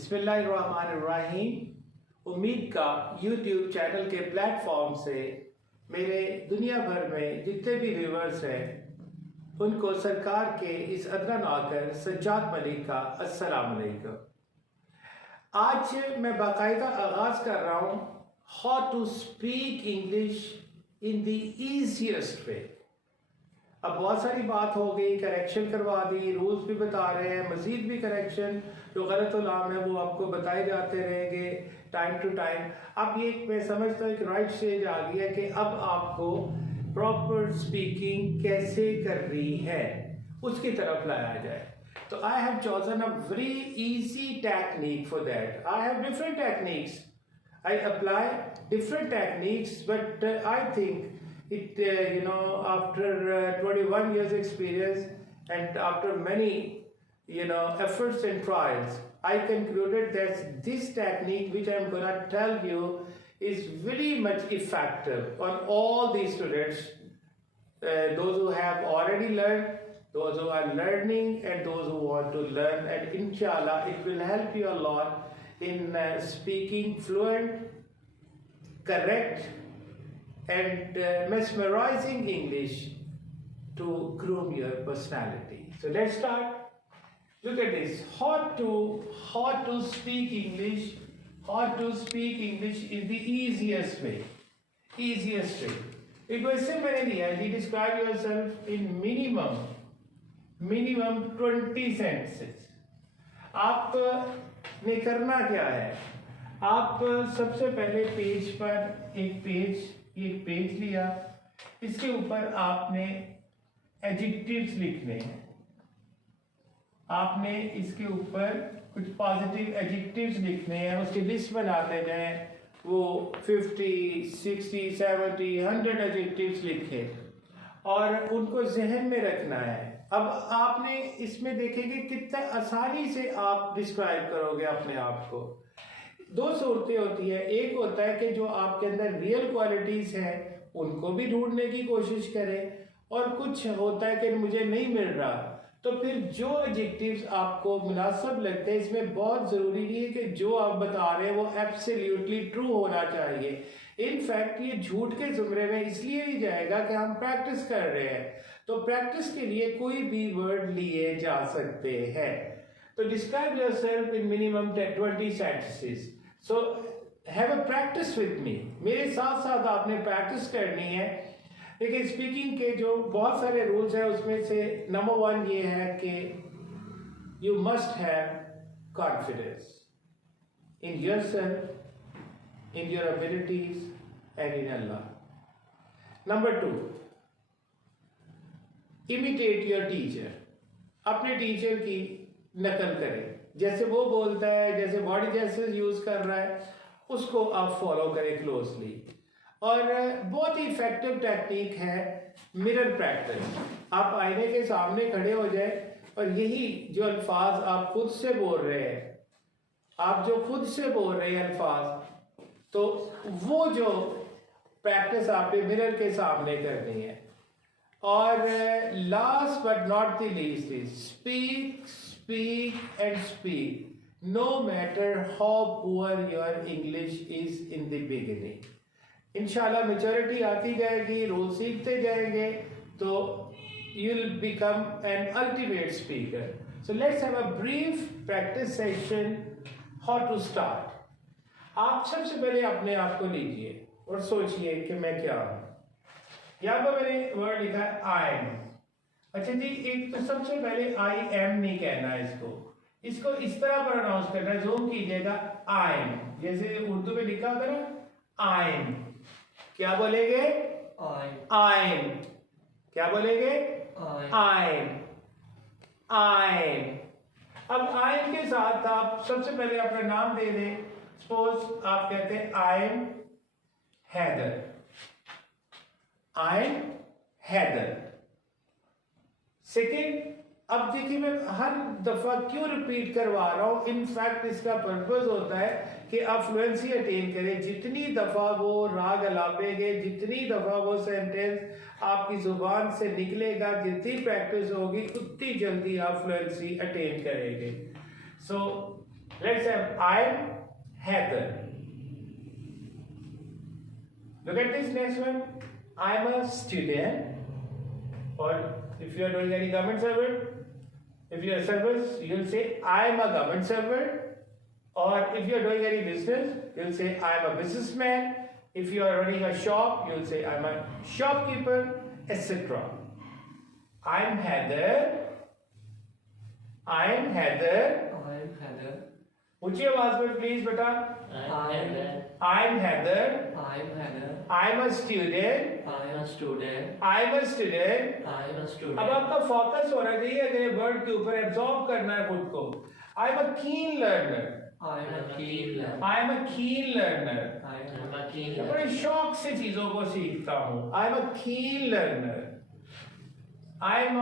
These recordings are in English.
बिस्मिल्लाहिर्रहमानिर्रहीम। उम्मीद का यूट्यूब चैनल के प्लेटफॉर्म से मेरे दुनिया भर में जितने भी व्यूवर्स हैं उनको सरकार के इस अदना नौकर सज्जाद मलिक का अस्सलाम वालेकुम। आज मैं बाकायदा आगाज़ कर रहा हूँ how to speak English in the easiest way. अब बहुत सारी बात हो गई, करेक्शन करवा दी, रूल्स भी बता रहे हैं, मजीद भी करेक्शन जो गलत उलाम है वो आपको बताए जाते रहेंगे टाइम टू टाइम। अब ये मैं समझता हूँ कि राइट स्टेज आ गया कि अब आपको प्रॉपर स्पीकिंग कैसे करनी है उसकी तरफ लाया जाए। तो I have chosen a very easy technique for that. I have different techniques, I apply different techniques, but I think it, after 21 years experience and after many, efforts and trials, I concluded that this technique, which I'm going to tell you, is very much effective on all these students, those who have already learned, those who are learning, and those who want to learn. And inshallah, it will help you a lot in speaking fluent, correct, and mesmerizing English to groom your personality. So let's start. Look at this. How to speak English. How to speak English in the easiest way. Easiest way. A question मैंने दिया है, describe yourself in minimum 20 sentences. आप ने करना क्या है? आप सबसे पहले पेज पर एक पेज लिया, इसके ऊपर आपने एडजेक्टिव्स लिखने हैं। आपने इसके ऊपर कुछ पॉजिटिव एडजेक्टिव्स लिखने हैं, उसकी लिस्ट बनाते जाएं। वो 50, 60, 70, 100 एडजेक्टिव्स लिखे और उनको जहन में रखना है। अब आपने इसमें देखेंगे कितना आसानी से आप डिस्क्राइब करोगे अपने आप को। दो सूरतें होती है, एक होता है कि जो आपके अंदर रियल क्वालिटीज़ हैं उनको भी ढूंढने की कोशिश करें, और कुछ होता है कि मुझे नहीं मिल रहा, तो फिर जो एडजेक्टिव्स आपको मुनासिब लगते हैं, इसमें बहुत ज़रूरी नहीं है कि जो आप बता रहे हैं वो एब्सोल्युटली ट्रू होना चाहिए। इनफैक्ट ये झूठ के ज़ुमरे में इसलिए ही जाएगा कि हम प्रैक्टिस कर रहे हैं, तो प्रैक्टिस के लिए कोई भी वर्ड लिए जा सकते हैं। तो describe yourself in minimum 20 sentences. So have a practice with me. मेरे साथ साथ आपने प्रैक्टिस करनी है। देखिए, स्पीकिंग के जो बहुत सारे रूल्स हैं उसमें से नंबर 1 ये है कि you must have confidence in yourself, in your abilities and in Allah. Number 2, imitate your teacher. अपने टीचर की नकल करें, जैसे वो बोलता है, जैसे बॉडी जेस्चर्स यूज कर रहा है, उसको आप फॉलो करें क्लोजली। और बहुत ही इफेक्टिव टेक्निक है मिरर प्रैक्टिस। आप आईने के सामने खड़े हो जाए और यही जो अल्फाज आप खुद से बोल रहे हैं, आप जो खुद से बोल रहे हैं अल्फाज, तो वो जो प्रैक्टिस आपने मिरर के सामने करनी है। और last but not the least is speak and speak no matter how poor your English is in the beginning. इंशाल्लाह मैच्योरिटी आती जाएगी, रूल सीखते जाएंगे, तो you will become an ultimate speaker. So let's have a brief practice session. How to start. आप सबसे पहले अपने आप को लीजिए और सोचिए कि मैं क्या हूं। यहाँ पर मैंने वर्ड लिखा है आई एम। अच्छा जी, एक तो सबसे पहले आई एम नहीं कहना है, इसको इस तरह प्रोनाउंस करना है, जूम कीजिएगा, आई एम, जैसे उर्दू में लिखा होता है ना, आई एम। क्या बोलेंगे? I am. क्या बोलेंगे? I am. I am. अब आई एम के साथ आप सबसे पहले अपना नाम दे दें। सपोज आप कहते हैं I am Haider. I am Haider. Second, अब देखिए मैं हर दफा क्यों रिपीट करवा रहा हूं, इनफैक्ट इसका पर्पस होता है कि आप फ्लुएंसी अटेन करें। जितनी दफा वो राग अलापेंगे, जितनी दफा वो सेंटेंस आपकी जुबान से निकलेगा, जितनी प्रैक्टिस होगी, उतनी जल्दी आप फ्लुएंसी अटेन करेंगे। सो Let's say I'm Heather. Look at this next one. I'm a student. Or if you are doing any government servant, if you are a service, you'll say I'm a government servant. Or if you are doing any business, you'll say I'm a businessman. If you are running a shop, you'll say I'm a shopkeeper, etc. I'm Heather. I'm Heather. I'm Heather. ऊंची आवाज में please बेटा. I'm Heather. I'm Heather. I'm Heather. I'm a student. I'm a student. I'm a student. I'm a student. अब आपका focus होना चाहिए अगले word के ऊपर, एब्जॉर्ब करना है खुद को. I'm a keen learner. I'm a keen learner. I'm a keen learner. I'm a keen मैं learner. बड़े शौक से चीजों को सीखता हूँ. I'm a keen learner. I'm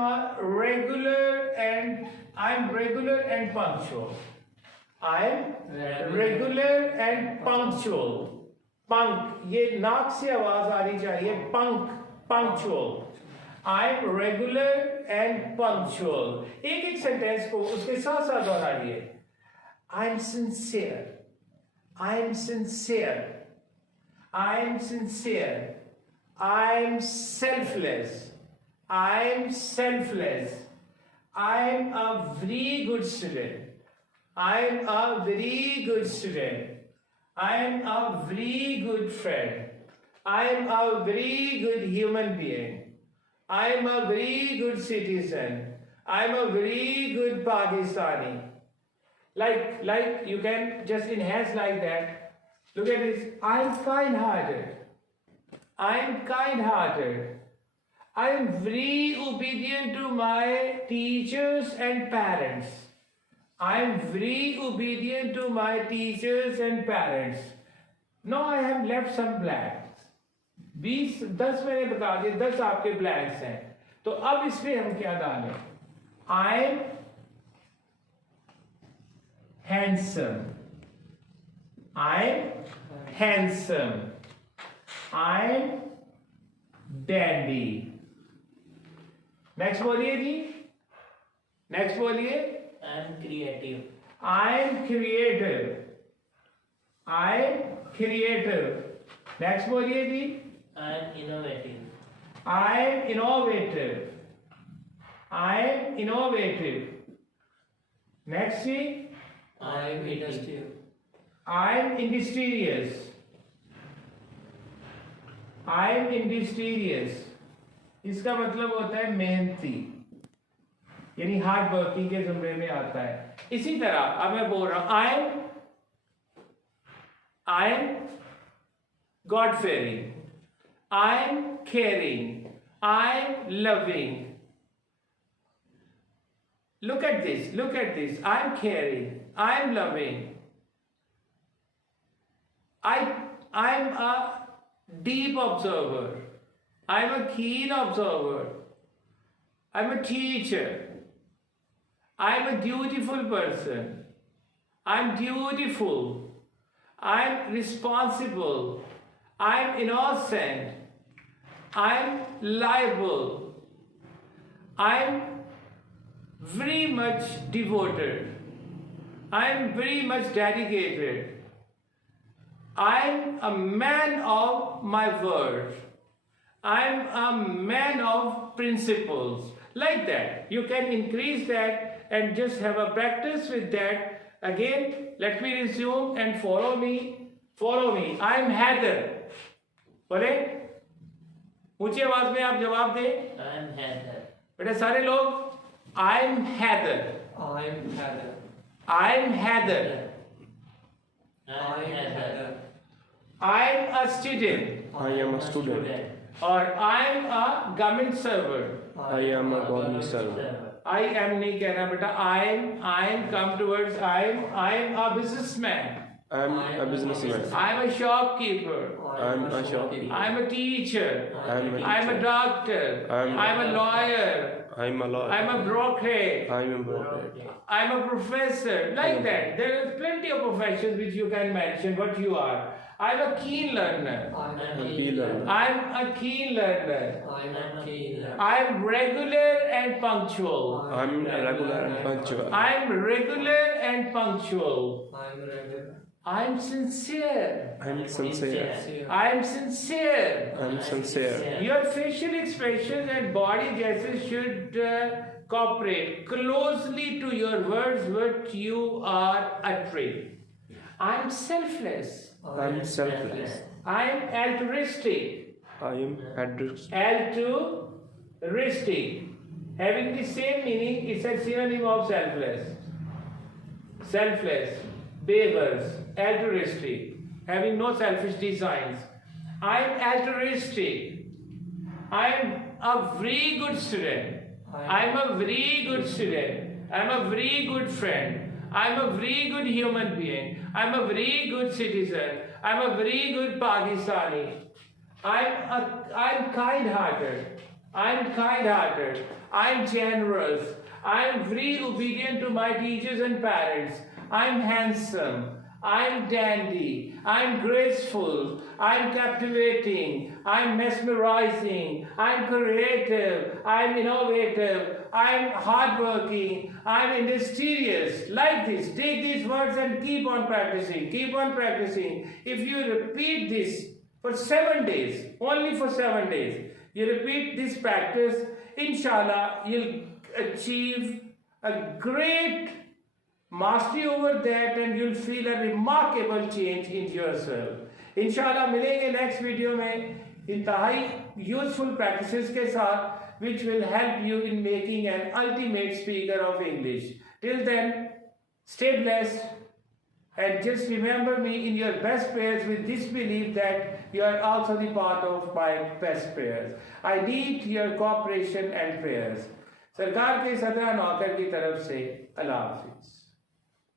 regular and punctual. I'm regular and punctual. Punk, ये नाक से आवाज आनी चाहिए. Punctual. I'm regular and punctual. एक सेंटेंस को उसके साथ साथ दोहराइए. I'm sincere. I'm sincere. I'm sincere. I'm selfless. I'm selfless. I'm a very good student. I'm a very good student. I'm a very good friend. I'm a very good human being. I'm a very good citizen. I'm a very good Pakistani. Like you can just enhance like that. Look at this. I'm kind-hearted. I'm kind-hearted. I'm very obedient to my teachers and parents. I'm very obedient to my teachers and parents. Now I have left some blanks. 10 मैंने बता दिए, 10 आपके blanks हैं. तो अब इसमें हम क्या डालें? I'm handsome. I'm handsome. I'm dandy. Next बोलिए जी. Next बोलिए. I'm creative. I'm creative. I'm creative. Next बोलिए जी. I'm innovative. I'm innovative. I'm innovative. Next ji. I'm industrious. I'm industrious. I'm industrious. इसका मतलब होता है मेहनती, यानी हार्ड वर्किंग के जुमरे में आता है. इसी तरह अब मैं बोल रहा हूं I'm God fearing, I'm caring, I'm loving. Look at this. I'm caring, I'm loving. I'm a deep observer. I'm a keen observer. I'm a teacher. I'm a dutiful person. I'm dutiful. I'm responsible. I'm innocent. I'm liable. I'm very much devoted. I'm very much dedicated. I'm a man of my word. I'm a man of principles. Like that. You can increase that and just have a practice with that. Again, let me resume and follow me. Follow me. I'm Heather. बोले? ऊंची आवाज में आप जवाब दें. I'm Heather. बेटा सारे लोग. I'm Heather. I'm Heather. I'm Heather. I'm Heather. I'm a student. I am a student. Or I'm a government servant. I am a government servant. I am नहीं कहना बेटा. I'm come towards I'm a businessman. I am a businessman. I'm a shopkeeper. I am a shopkeeper. I'm a teacher. I am a I'm a teacher. doctor. I'm a lawyer. I am a lawyer. I'm a broker. I am a broker. I'm a professor. Like that. There are plenty of professions which you can mention what you are. I'm a keen learner. I'm a a keen keen learner. learner. I'm a keen learner. I'm a keen learner. I'm regular and punctual. I'm regular and punctual. I'm regular and punctual. I'm regular. I'm sincere. I'm sincere. I'm sincere. I'm sincere. Your facial expressions and body gestures should cooperate closely to your words what you are uttering. I'm selfless. I'm selfless. I'm altruistic. I am address. Altruistic. Having the same meaning, it's a synonym of selfless. Selfless, beavers, altruistic, having no selfish designs. I'm altruistic. I'm a very good student. I'm a very good student. I'm a very good friend. I'm a very good human being. I'm a very good citizen. I'm a very good Pakistani. I'm kind-hearted. I'm kind-hearted. I'm generous. I'm very obedient to my teachers and parents. I'm handsome. I'm dandy. I'm graceful. I'm captivating. I'm mesmerizing. I'm creative. I'm innovative. I'm hardworking. I'm industrious. Like this. Take these words and keep on practicing. Keep on practicing. If you repeat this for 7 days, only for 7 days, you repeat this practice, inshallah, you'll achieve a great mastery over that and you'll feel a remarkable change in yourself. Inshallah मिलेंगे next video में इंतहाई useful practices के साथ which will help you in making an ultimate speaker of English. Till then, stay blessed and just remember me in your best prayers with this belief that you are also the part of my best prayers. I need your cooperation and prayers. सरकार के सदरा नौकर की तरफ से अल्लाह हाफिज.